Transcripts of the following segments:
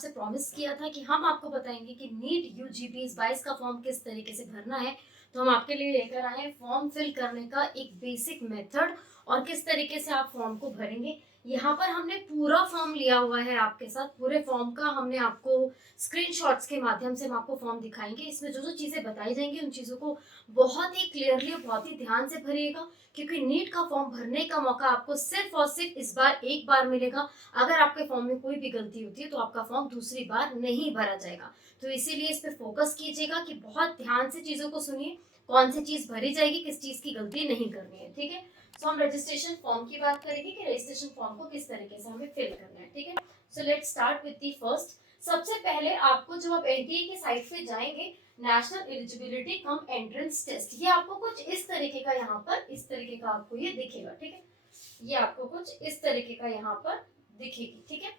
आपसे प्रॉमिस किया था कि हम आपको बताएंगे कि नीट यूजी 22 का फॉर्म किस तरीके से भरना है। तो हम आपके लिए लेकर आए हैं फॉर्म फिल करने का एक बेसिक मेथड और किस तरीके से आप फॉर्म को भरेंगे। यहाँ पर हमने पूरा फॉर्म लिया हुआ है आपके साथ, पूरे फॉर्म का हमने आपको स्क्रीनशॉट्स के माध्यम से हम आपको फॉर्म दिखाएंगे। इसमें जो जो चीज़ें बताई जाएंगी उन चीज़ों को बहुत ही क्लियरली और बहुत ही ध्यान से भरिएगा, क्योंकि नीट का फॉर्म भरने का मौका आपको सिर्फ और सिर्फ इस बार एक बार मिलेगा। अगर आपके फॉर्म में कोई भी गलती होती है तो आपका फॉर्म दूसरी बार नहीं भरा जाएगा। तो इसीलिए इस पे फोकस कीजिएगा कि बहुत ध्यान से चीजों को सुनिए, कौन सी चीज भरी जाएगी, किस चीज की गलती नहीं करनी है। ठीक है, सो हम रजिस्ट्रेशन फॉर्म की बात करेंगे कि रजिस्ट्रेशन फॉर्म को किस तरीके से हमें फिल करना है। ठीक है, so let's start with the first. सबसे पहले आपको जब आप एनटीए की साइट पे जाएंगे, national eligibility cum entrance test, ये आपको कुछ इस तरीके का यहाँ पर इस तरीके का आपको ये दिखेगा। ठीक है, ये आपको कुछ इस तरीके का यहाँ पर दिखेगी। ठीक है,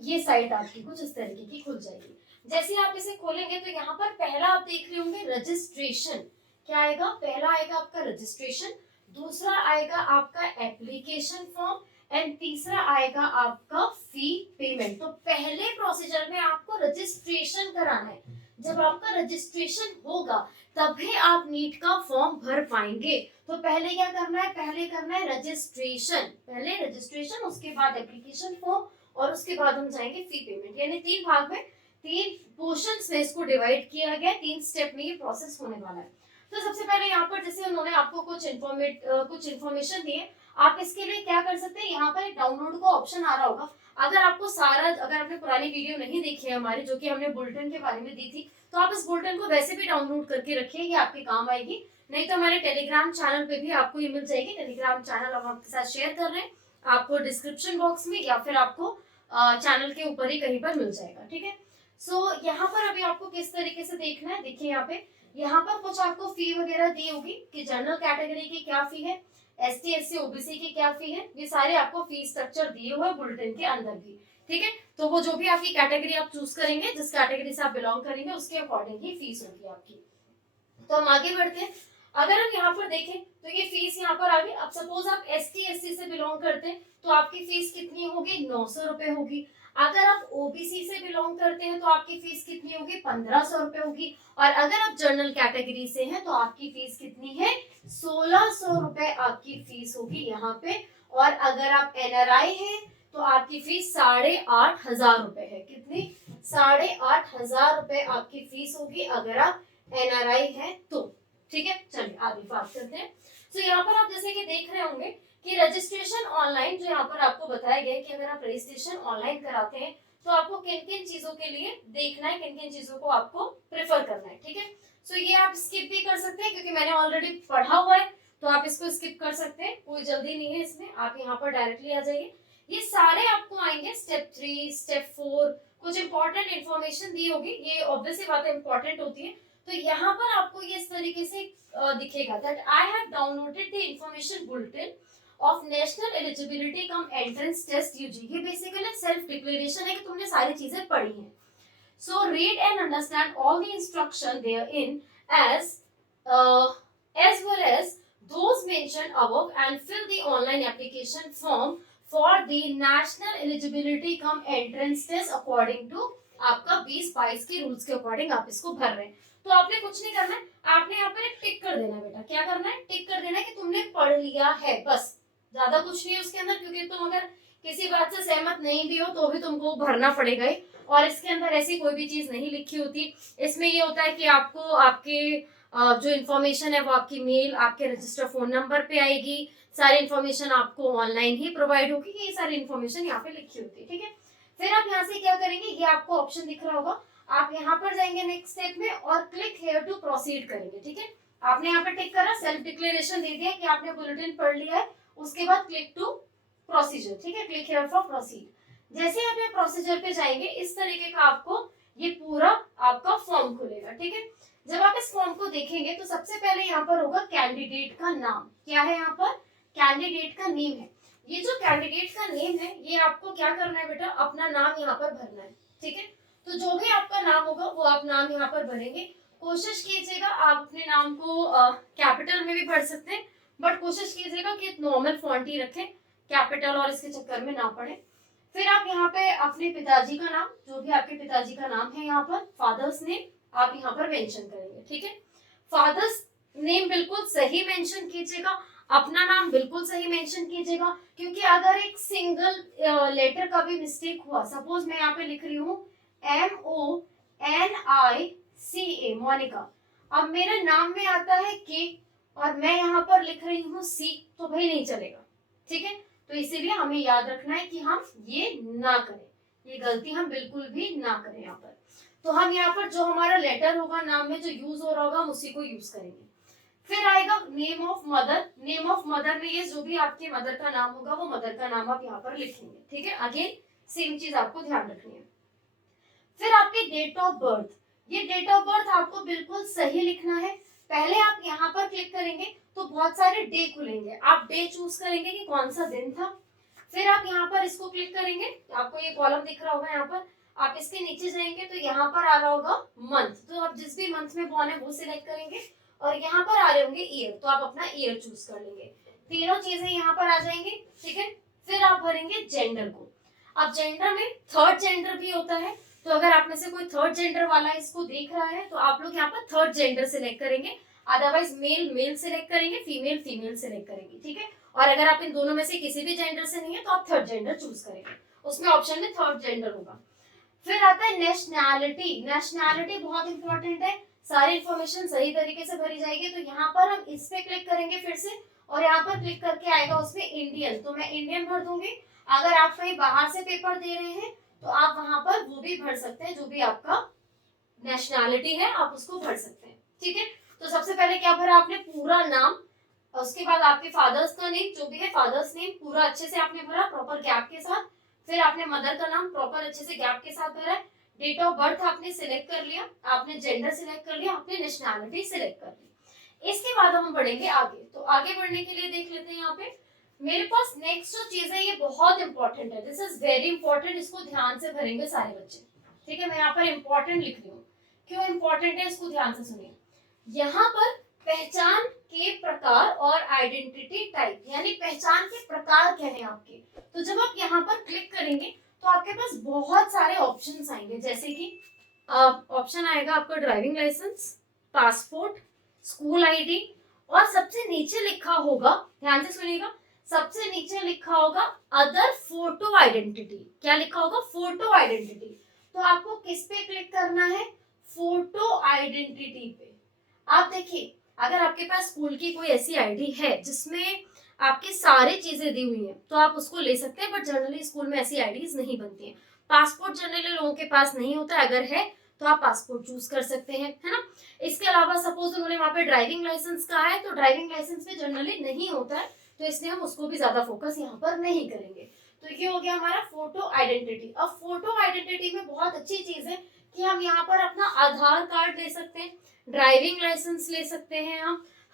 ये साइट आपकी कुछ इस तरीके की खुल जाएगी। जैसे आप इसे खोलेंगे तो यहाँ पर पहला आप देख रहे होंगे रजिस्ट्रेशन। क्या आएगा? पहला आएगा आपका रजिस्ट्रेशन, दूसरा आएगा आपका एप्लीकेशन फॉर्म एंड तीसरा आएगा आपका फी पेमेंट। तो पहले प्रोसीजर में आपको रजिस्ट्रेशन कराना है। जब आपका रजिस्ट्रेशन होगा तभी आप नीट का फॉर्म भर पाएंगे। तो पहले क्या करना है? पहले करना है रजिस्ट्रेशन, पहले रजिस्ट्रेशन, उसके बाद एप्लीकेशन फॉर्म और उसके बाद हम जाएंगे फी पेमेंट। यानी तीन भाग में, तीन पोर्शंस में इसको डिवाइड किया गया, तीन स्टेप में ये प्रोसेस होने वाला है। तो सबसे पहले यहाँ पर जैसे उन्होंने आपको कुछ इन्फॉर्मेशन दी है, आप इसके लिए क्या कर सकते हैं, यहाँ पर एक डाउनलोड का ऑप्शन आ रहा होगा। अगर आपने पुरानी वीडियो नहीं देखी है हमारी, जो कि हमने बुलेटिन के बारे में दी थी, तो आप इस बुलेटिन को वैसे भी डाउनलोड करके रखिए, ये आपके काम आएगी। नहीं तो हमारे टेलीग्राम चैनल पे भी आपको ये मिल जाएगी। टेलीग्राम चैनल हम आपके साथ शेयर कर रहे हैं, आपको डिस्क्रिप्शन बॉक्स में या फिर आपको चैनल के ऊपर ही कहीं पर मिल जाएगा। ठीक है, सो यहाँ पर अभी आपको किस तरीके से देखना है, देखिए यहाँ पर कुछ आपको फी वगैरह दी होगी कि जनरल कैटेगरी की क्या फी है, एसटी एससी ओबीसी की क्या फी है, ये सारे आपको फी स्ट्रक्चर दिए हुए बुलेटिन के अंदर भी। ठीक है, तो वो जो भी आपकी कैटेगरी आप चूज करेंगे, जिस कैटेगरी से आप बिलोंग करेंगे, उसके अकॉर्डिंग ही फीस होगी आपकी। तो हम आगे बढ़ते हैं। अगर हम यहाँ पर देखें तो ये फीस यहाँ पर आ गई। अब सपोज आप एसटी एससी से बिलोंग करते हैं तो आपकी फीस कितनी होगी? 900 रुपए होगी। अगर आप ओबीसी से बिलोंग करते हैं तो आपकी फीस कितनी होगी? 1500 रुपए होगी। और अगर आप जनरल कैटेगरी से हैं तो आपकी फीस कितनी है? 1600 रुपए आपकी फीस होगी यहाँ पे। और अगर आप एनआरआई हैं तो आपकी फीस 8500 रुपए है। कितनी? 8500 रुपए आपकी फीस होगी अगर आप एनआरआई है तो। ठीक है, चलिए आगे बात करते हैं। तो यहाँ पर आप जैसे कि देख रहे होंगे कि रजिस्ट्रेशन ऑनलाइन, जो यहाँ पर आपको बताया गया है कि अगर आप रजिस्ट्रेशन ऑनलाइन कराते हैं तो आपको किन किन चीजों के लिए देखना है, किन किन चीजों को आपको प्रेफर करना है। ठीक है, सो ये आप स्किप भी कर सकते हैं क्योंकि मैंने ऑलरेडी पढ़ा हुआ है, तो आप इसको स्किप कर सकते हैं, कोई जल्दी नहीं है इसमें। आप यहाँ पर डायरेक्टली आ जाइए। ये सारे आपको आएंगे स्टेप 3, स्टेप 4, कुछ इंपॉर्टेंट इन्फॉर्मेशन दी होगी, ये ऑब्वियसली बात इंपॉर्टेंट होती है। तो यहाँ पर आपको ये इस तरीके से दिखेगा that I have downloaded the information bulletin of national eligibility cum entrance test UG. ये बेसिकली सेल्फ डिक्लेरेशन है कि तुमने सारी चीजें पढ़ी हैं। So read and understand all the instruction therein as well as those mentioned above and fill the online application form for the national eligibility cum entrance test according to आपका 20-22 के rules के according आप इसको भर रहे हैं। तो आपने कुछ नहीं करना है, आपने यहाँ पर एक टिक कर देना है बेटा। क्या करना है? टिक कर देना है कि तुमने पढ़ लिया है, बस। ज्यादा कुछ नहीं है उसके अंदर, क्योंकि तुम अगर किसी बात से सहमत नहीं भी हो तो भी तुमको भरना पड़ेगा ही। और इसके अंदर ऐसी कोई भी चीज नहीं लिखी होती। इसमें ये होता है कि आपको आपके जो इन्फॉर्मेशन है वो आपकी मेल, आपके रजिस्टर फोन नंबर पे आएगी। सारी इन्फॉर्मेशन आपको ऑनलाइन ही प्रोवाइड होगी, ये सारी इन्फॉर्मेशन यहाँ पे लिखी होती है। ठीक है, फिर आप यहाँ से क्या करेंगे, ये आपको ऑप्शन दिख रहा होगा, आप यहाँ पर जाएंगे नेक्स्ट स्टेप में और क्लिक हेयर टू प्रोसीड करेंगे। ठीक है, आपने यहाँ पे टिक करा, सेल्फ डिक्लेरेशन दे दिया कि आपने बुलेटिन पढ़ लिया है। उसके बाद क्लिक टू प्रोसीजर। ठीक है, क्लिक हेयर फॉर प्रोसीड। जैसे आप ये प्रोसीजर पे जाएंगे, इस तरीके का आपको ये पूरा आपका फॉर्म खुलेगा। ठीक है, जब आप इस फॉर्म को देखेंगे तो सबसे पहले यहाँ पर होगा कैंडिडेट का नाम। क्या है यहाँ पर? कैंडिडेट का नेम है। ये जो कैंडिडेट का नेम है, ये आपको क्या करना है बेटा? अपना नाम यहाँ पर भरना है। ठीक है, तो जो भी आपका नाम होगा वो आप नाम यहाँ पर भरेंगे। कोशिश कीजिएगा आप अपने नाम को कैपिटल में भी भर सकते हैं, बट कोशिश कीजिएगा कि नॉर्मल फॉन्ट ही रखें, कैपिटल और इसके चक्कर में ना पड़े। फिर आप यहाँ पे अपने पिताजी का नाम, जो भी आपके पिताजी का नाम है यहाँ पर फादर्स नेम आप यहाँ पर मेंशन करेंगे, ठीक है। फादर्स नेम बिल्कुल सही मेंशन कीजिएगा, अपना नाम बिल्कुल सही मेंशन कीजिएगा, क्योंकि अगर एक सिंगल लेटर का भी मिस्टेक हुआ, सपोज मैं यहाँ पे लिख रही हूँ MONICA मोनिका, अब मेरे नाम में आता है के और मैं यहाँ पर लिख रही हूँ सी, तो भाई नहीं चलेगा, ठीक है। तो इसीलिए हमें याद रखना है कि हम ये ना करें, ये गलती हम बिल्कुल भी ना करें यहाँ पर। तो हम यहाँ पर जो हमारा लेटर होगा नाम में जो यूज हो रहा होगा हम उसी को यूज करेंगे। फिर आएगा name of mother, name of mother में ये जो भी आपके मदर का नाम होगा वो मदर का नाम आप यहाँ पर लिखेंगे, ठीक है। अगेन सेम चीज आपको ध्यान रखनी है। फिर आपकी डेट ऑफ बर्थ, ये डेट ऑफ बर्थ आपको बिल्कुल सही लिखना है। पहले आप यहाँ पर क्लिक करेंगे तो बहुत सारे डे खुलेंगे, आप डे चूज करेंगे कि कौन सा दिन था। फिर आप यहाँ पर इसको क्लिक करेंगे, आपको ये कॉलम दिख रहा होगा यहाँ पर, आप इसके नीचे जाएंगे तो यहाँ पर आ रहा होगा मंथ, तो आप जिस भी मंथ में बॉर्न है वो सिलेक्ट करेंगे, और यहाँ पर आ रहे होंगे ईयर, तो आप अपना ईयर चूज कर लेंगे। तीनों चीजें यहाँ पर आ जाएंगी, ठीक है। फिर आप भरेंगे जेंडर को। अब जेंडर में थर्ड जेंडर भी होता है, तो अगर आप में से कोई थर्ड जेंडर वाला इसको देख रहा है तो आप लोग यहाँ पर थर्ड जेंडर सिलेक्ट करेंगे, अदरवाइज मेल मेल सिलेक्ट करेंगे, फीमेल फीमेल सिलेक्ट करेंगे, ठीक है। और अगर आप इन दोनों में से किसी भी जेंडर से नहीं है तो आप थर्ड जेंडर चूज करेंगे, उसमें ऑप्शन में थर्ड जेंडर होगा। फिर आता है नेशनैलिटी, नेशनैलिटी बहुत इंपॉर्टेंट है, सारी इंफॉर्मेशन सही तरीके से भरी जाएगी। तो यहाँ पर हम इस पे क्लिक करेंगे फिर से, और यहाँ पर क्लिक करके आएगा उसमें इंडियन, तो मैं इंडियन भर दूंगी। अगर आप कहीं बाहर से पेपर दे रहे हैं तो आप वहां पर वो भी भर सकते हैं, जो भी आपका नेशनैलिटी है आप उसको भर सकते हैं, ठीक है। तो सबसे पहले क्या भरा आपने, पूरा नाम, उसके बाद आपके फादर्स का नेम जो भी है, फादर्स नेम पूरा अच्छे से आपने भरा प्रॉपर गैप के साथ। फिर आपने मदर का नाम प्रॉपर अच्छे से गैप के साथ भरा। डेट ऑफ बर्थ आपने सिलेक्ट कर लिया, आपने जेंडर सिलेक्ट कर लिया, आपने नेशनैलिटी सिलेक्ट कर ली। इसके बाद हम बढ़ेंगे आगे। तो आगे बढ़ने के लिए देख लेते हैं यहाँ पे मेरे पास नेक्स्ट जो चीज है ये बहुत इंपॉर्टेंट है, दिस इज वेरी इंपॉर्टेंट, इसको ध्यान से भरेंगे सारे बच्चे, ठीक है। मैं यहाँ पर इंपॉर्टेंट लिख रही हूँ, क्यों इंपॉर्टेंट है इसको ध्यान से सुनिए। यहाँ पर पहचान के प्रकार और आइडेंटिटी टाइप, यानी पहचान के प्रकार क्या है आपके, तो जब आप यहाँ पर क्लिक करेंगे तो आपके पास बहुत सारे ऑप्शंस आएंगे, जैसे कि ऑप्शन आएगा आपका driving licence, passport, school ID, और सबसे नीचे लिखा होगा, ध्यान से सुनिएगा, सबसे नीचे लिखा होगा अदर फोटो आइडेंटिटी। क्या लिखा होगा, फोटो आइडेंटिटी। तो आपको किस पे क्लिक करना है, फोटो आइडेंटिटी पे। आप देखिए अगर आपके पास स्कूल की कोई ऐसी आईडी है जिसमें आपकी सारी चीजें दी हुई हैं तो आप उसको ले सकते हैं, बट जनरली स्कूल में ऐसी आईडीज नहीं बनती हैं। पासपोर्ट जनरली लोगों के पास नहीं होता है, अगर है तो आप पासपोर्ट चूज कर सकते हैं, है ना। इसके अलावा सपोज उन्होंने वहां पे ड्राइविंग लाइसेंस कहा है, तो ड्राइविंग लाइसेंस में जनरली नहीं होता है, तो इसलिए हम उसको भी ज्यादा फोकस यहाँ पर नहीं करेंगे। तो ये हो गया हमारा फोटो आइडेंटिटी। अब फोटो आइडेंटिटी में बहुत अच्छी चीज है कि हम यहाँ पर अपना आधार कार्ड ले सकते हैं, ड्राइविंग लाइसेंस ले सकते हैं,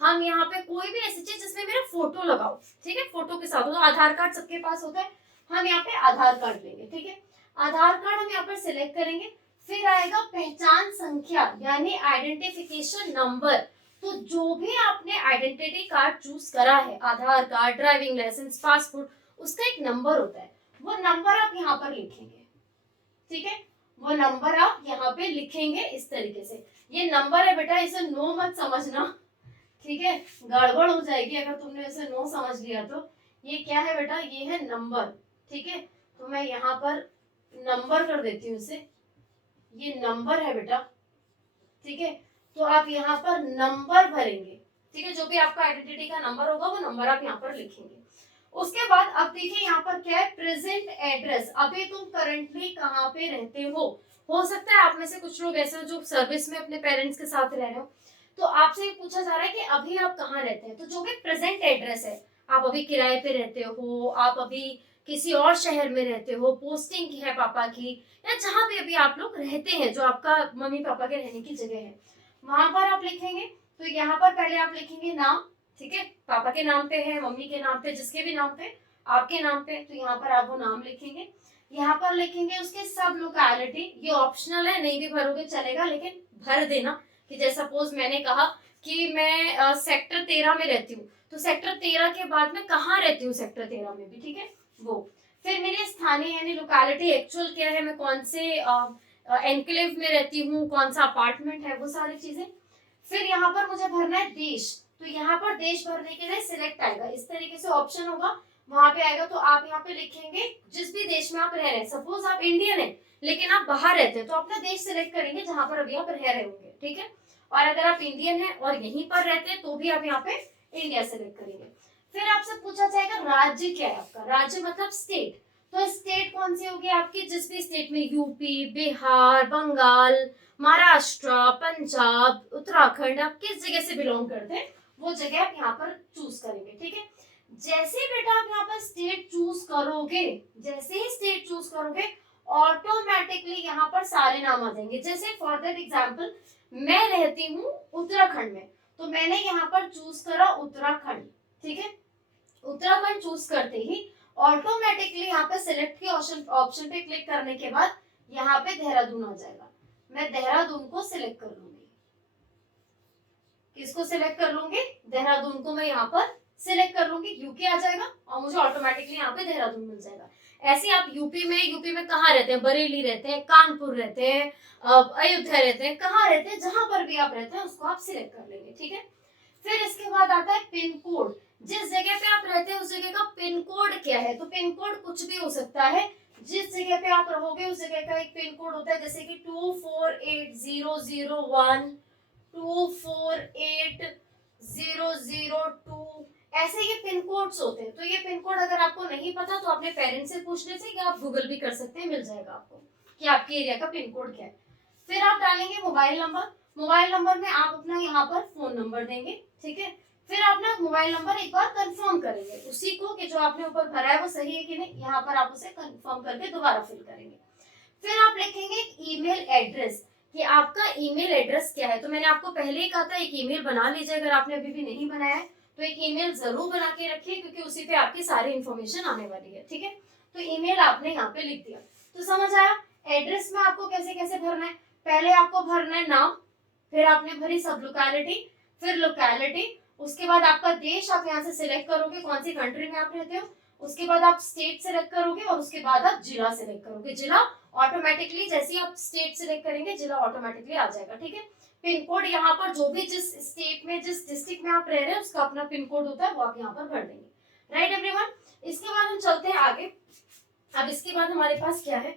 हम यहाँ पे कोई भी ऐसी चीज जिसमें मेरा फोटो लगाओ, ठीक है, फोटो के साथ। तो आधार कार्ड सबके पास होता है, हम यहाँ पे आधार कार्ड लेंगे, ठीक है। आधार कार्ड हम यहाँ पर सिलेक्ट करेंगे। फिर आएगा पहचान संख्या, यानी आइडेंटिफिकेशन नंबर। तो जो भी आपने आइडेंटिटी कार्ड चूज करा है, आधार कार्ड, ड्राइविंग लाइसेंस, पासपोर्ट, उसका एक नंबर होता है, वो नंबर आप यहाँ पर लिखेंगे, ठीक है। वो नंबर आप यहाँ पे लिखेंगे इस तरीके से। ये नंबर है बेटा, इसे नो मत समझना, ठीक है, गड़बड़ हो जाएगी अगर तुमने इसे नो समझ लिया तो। ये क्या है बेटा, ये है नंबर, ठीक है। तो मैं यहाँ पर नंबर कर देती हूँ इसे, ये नंबर है बेटा, ठीक है। तो आप यहाँ पर नंबर भरेंगे, ठीक है, जो भी आपका आइडेंटिटी का नंबर होगा वो नंबर आप यहाँ पर लिखेंगे। उसके बाद अब देखिए यहाँ पर क्या है, प्रेजेंट एड्रेस, अभी तुम करंटली कहाँ पे रहते हो सकता है आप में से कुछ लोग ऐसे हो जो सर्विस में अपने पेरेंट्स के साथ रह रहे हो, तो आपसे ये पूछा जा रहा है कि अभी आप कहाँ रहते हैं। तो जो भी प्रेजेंट एड्रेस है, आप अभी किराए पे रहते हो, आप अभी किसी और शहर में रहते हो, पोस्टिंग की है पापा की, या जहाँ भी अभी आप लोग रहते हैं, जो आपका मम्मी पापा के रहने की जगह है, वहां पर आप लिखेंगे। तो यहाँ पर पहले आप लिखेंगे नाम, ठीक है, पापा के नाम पे है, मम्मी के नाम पे, जिसके भी नाम पे, आपके नाम पे, तो यहाँ पर आप वो नाम लिखेंगे। यहाँ पर लिखेंगे उसके सब लोकेलिटी, ये ऑप्शनल है, नहीं भी भरोगे चलेगा, लेकिन भर देना। कि जैसे सपोज मैंने कहा कि मैं सेक्टर 13 में रहती हूँ, तो सेक्टर 13 के बाद मैं कहाँ रहती हूँ सेक्टर 13 में भी, ठीक है वो। फिर मेरे स्थानीय यानी लोकेलिटी एक्चुअल क्या है, मैं कौन से एनक्लेव में रहती हूँ, कौन सा अपार्टमेंट है, वो सारी चीजें। फिर यहाँ पर मुझे भरना है देश, तो यहाँ पर देश भरने के लिए सिलेक्ट आएगा, इस तरीके से ऑप्शन होगा, वहां पे आएगा। तो आप यहाँ पे लिखेंगे जिस भी देश में आप रह रहे हैं, सपोज आप इंडियन है लेकिन आप बाहर रहते हैं तो अपना देश सिलेक्ट करेंगे जहां पर अभी आप रह रहे होंगे, ठीक है। और अगर आप इंडियन है और यहीं पर रहते हैं तो भी आप यहाँ पे इंडिया सेलेक्ट करेंगे। फिर आपसे पूछा जाएगा राज्य क्या है आपका, राज्य मतलब स्टेट, तो स्टेट कौन सी होगी आपकी, जिस भी स्टेट में, यूपी, बिहार, बंगाल, महाराष्ट्र, पंजाब, उत्तराखंड, आप किस जगह से बिलोंग करते हैं वो जगह आप यहाँ पर चूज करेंगे, ठीक है। जैसे बेटा आप यहाँ पर स्टेट चूज करोगे, जैसे ही स्टेट चूज करोगे ऑटोमेटिकली यहाँ पर सारे नाम आ जाएंगे। जैसे फॉर दैट एग्जाम्पल मैं रहती हूँ उत्तराखंड में, तो मैंने यहाँ पर चूज करा उत्तराखंड, ठीक है। उत्तराखंड चूज करते ही ऑटोमेटिकली यहाँ पे सिलेक्ट के ऑप्शन पे क्लिक करने के बाद यहाँ पे देहरादून आ जाएगा। मैं देहरादून को सिलेक्ट कर लूंगी, किसको सिलेक्ट कर लूंगी, देहरादून को मैं यहाँ पर सिलेक्ट कर लूंगी, यूके आ जाएगा और मुझे ऑटोमेटिकली यहाँ पे देहरादून मिल जाएगा। ऐसे आप यूपी में कहाँ रहते हैं, बरेली रहते हैं, कानपुर रहते हैं, अयोध्या रहते हैं, कहाँ रहते हैं, जहां पर भी आप रहते हैं उसको आप सिलेक्ट कर लेंगे, ठीक है। फिर इसके बाद आता है पिन कोड, जिस जगह पे आप रहते हैं उस जगह का पिन कोड क्या है, तो पिन कोड कुछ भी हो सकता है, जिस जगह पे आप रहोगे उस जगह का एक पिन कोड होता है, जैसे कि 248001, 248002, ऐसे ये पिन कोड्स होते हैं। तो ये पिन कोड अगर आपको नहीं पता तो अपने पेरेंट्स से पूछ लीजिए, या आप गूगल भी कर सकते हैं, मिल जाएगा आपको कि आपके एरिया का पिन कोड क्या है। फिर आप डालेंगे मोबाइल नंबर, मोबाइल नंबर में आप अपना यहाँ पर फोन नंबर देंगे, ठीक है। फिर अपना मोबाइल नंबर एक बार कंफर्म करेंगे उसी को कि जो आपने ऊपर भरा है वो सही है कि नहीं, यहाँ पर आप उसे कंफर्म करके दोबारा फिल करेंगे। फिर आप लिखेंगे ईमेल एड्रेस कि आपका ईमेल एड्रेस क्या है। तो मैंने आपको पहले ही कहा था एक ईमेल बना लीजिए, अगर आपने अभी भी नहीं बनाया है तो एक ईमेल जरूर बना के रखिए, क्योंकि उसी पे आपकी सारी इन्फॉर्मेशन आने वाली है, ठीक है। तो ईमेल आपने यहाँ पे लिख दिया, तो समझ आया। एड्रेस में आपको कैसे कैसे भरना है, पहले आपको भरना है नाम, फिर आपने भरी सब लोकेलिटी, फिर लोकेलिटी, उसके बाद आपका देश आप यहाँ से सिलेक्ट करोगे कौन सी कंट्री में आप रहते हो, उसके बाद आप स्टेट सिलेक्ट करोगे और उसके बाद आप जिला सिलेक्ट करोगे। जिला ऑटोमेटिकली जैसे ही आप स्टेट सिलेक्ट करेंगे जिला ऑटोमेटिकली आ जाएगा, ठीक है। पिन कोड यहाँ पर जो भी जिस स्टेट में जिस डिस्ट्रिक्ट में आप रह रहे हैं उसका अपना पिन कोड होता है, वो आप यहाँ पर भर देंगे, राइट एवरीवन। इसके बाद हम चलते हैं आगे। अब इसके बाद हमारे पास क्या है,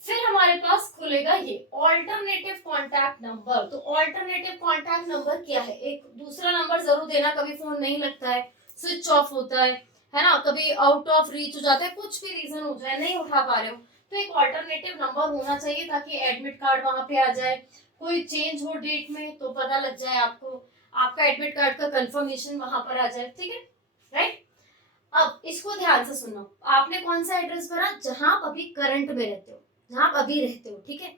फिर हमारे पास खुलेगा ये ऑल्टरनेटिव कॉन्टैक्ट नंबर। तो ऑल्टरनेटिव कॉन्टैक्ट नंबर क्या है, एक दूसरा नंबर जरूर देना, कभी फोन नहीं लगता है, स्विच ऑफ होता है ना, कभी आउट ऑफ रीच हो जाता है, कुछ भी रीजन हो जाए नहीं उठा पा रहे हो, तो एक ऑल्टरनेटिव नंबर होना चाहिए ताकि एडमिट कार्ड वहां पे आ जाए, कोई चेंज हो डेट में तो पता लग जाए आपको, आपका एडमिट कार्ड का कंफर्मेशन वहां पर आ जाए, ठीक है, राइट। अब इसको ध्यान से सुनो, आपने कौन सा एड्रेस भरा, जहां आप अभी करंट में रहते हो, जहां आप अभी रहते हो, ठीक है।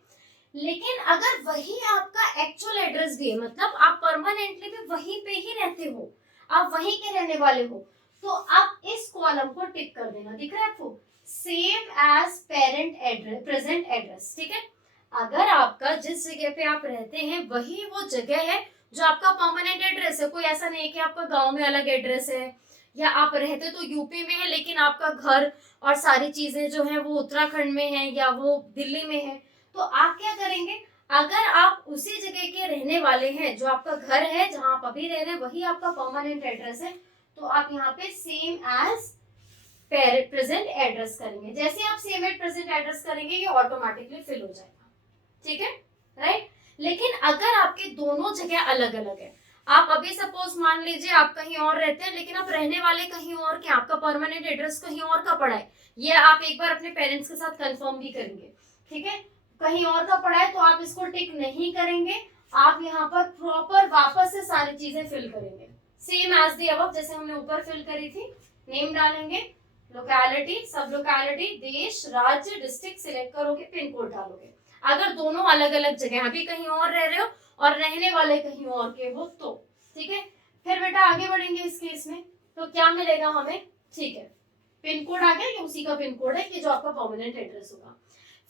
लेकिन अगर वही आपका एक्चुअल एड्रेस भी है, मतलब आप परमानेंटली भी वहीं पे ही रहते हो, आप वहीं के रहने वाले हो, तो आप इस कॉलम को टिक कर देना, दिख रहा है आपको, same as parent address, present address, ठीक है। अगर आपका जिस जगह पे आप रहते हैं वही वो जगह है जो आपका परमानेंट एड्रेस है, कोई ऐसा नहीं है कि आपका गांव में अलग एड्रेस है, या आप रहते तो यूपी में है लेकिन आपका घर और सारी चीजें जो है वो उत्तराखंड में है या वो दिल्ली में है, तो आप क्या करेंगे, अगर आप उसी जगह के रहने वाले हैं, जो आपका घर है जहां आप अभी रह रहे हैं वही आपका परमानेंट एड्रेस है, तो आप यहाँ पे सेम एज प्रेजेंट एड्रेस करेंगे। जैसे आप सेम एज प्रेजेंट एड्रेस करेंगे ये ऑटोमेटिकली फिल हो जाएगा, ठीक है, राइट। लेकिन अगर आपके दोनों जगह अलग अलग है, आप अभी सपोज मान लीजिए आप कहीं और रहते हैं लेकिन आप रहने वाले कहीं और के, आपका परमानेंट एड्रेस कहीं और का पड़ा है, ये आप एक बार अपने पेरेंट्स के साथ कंफर्म भी करेंगे, ठीक है। कहीं और का पड़ा है तो आप इसको टिक नहीं करेंगे, आप यहाँ पर प्रॉपर वापस से सारी चीजें फिल करेंगे, सेम एज द अबव, जैसे हमने ऊपर फिल करी थी। नेम डालेंगे, लोकेलिटी, सब लोकेलिटी, देश, राज्य, डिस्ट्रिक्ट सिलेक्ट करोगे, पिन कोड डालोगे। अगर दोनों अलग अलग जगह अभी कहीं और रह रहे हो और रहने वाले कहीं और के हो तो, ठीक है। फिर बेटा आगे बढ़ेंगे इस केस में, तो क्या मिलेगा हमें, ठीक है, पिन कोड आ गया, ये उसी का पिन कोड है कि जो आपका परमानेंट एड्रेस होगा।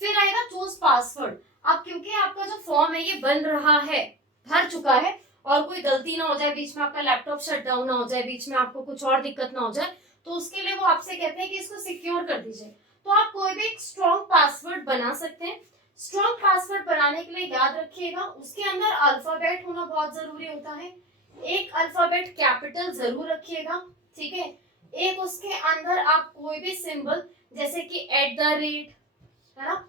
फिर आएगा चूज पासवर्ड। अब क्योंकि आपका जो फॉर्म है ये बन रहा है, भर चुका है, और कोई गलती ना हो जाए बीच में, आपका लैपटॉप शट डाउन ना हो जाए बीच में, आपको कुछ और दिक्कत ना हो जाए, तो उसके लिए वो आपसे कहते हैं कि इसको सिक्योर कर दीजिए। तो आप कोई भी एक स्ट्रॉन्ग पासवर्ड बना सकते हैं। स्ट्रॉन्ग पासवर्ड बनाने के लिए याद रखिएगा उसके अंदर अल्फाबेट होना बहुत जरूरी होता है। एक अल्फाबेट कैपिटल जरूर रखिएगा, ठीक है। एक उसके अंदर आप कोई भी सिंबल जैसे कि @ है ना,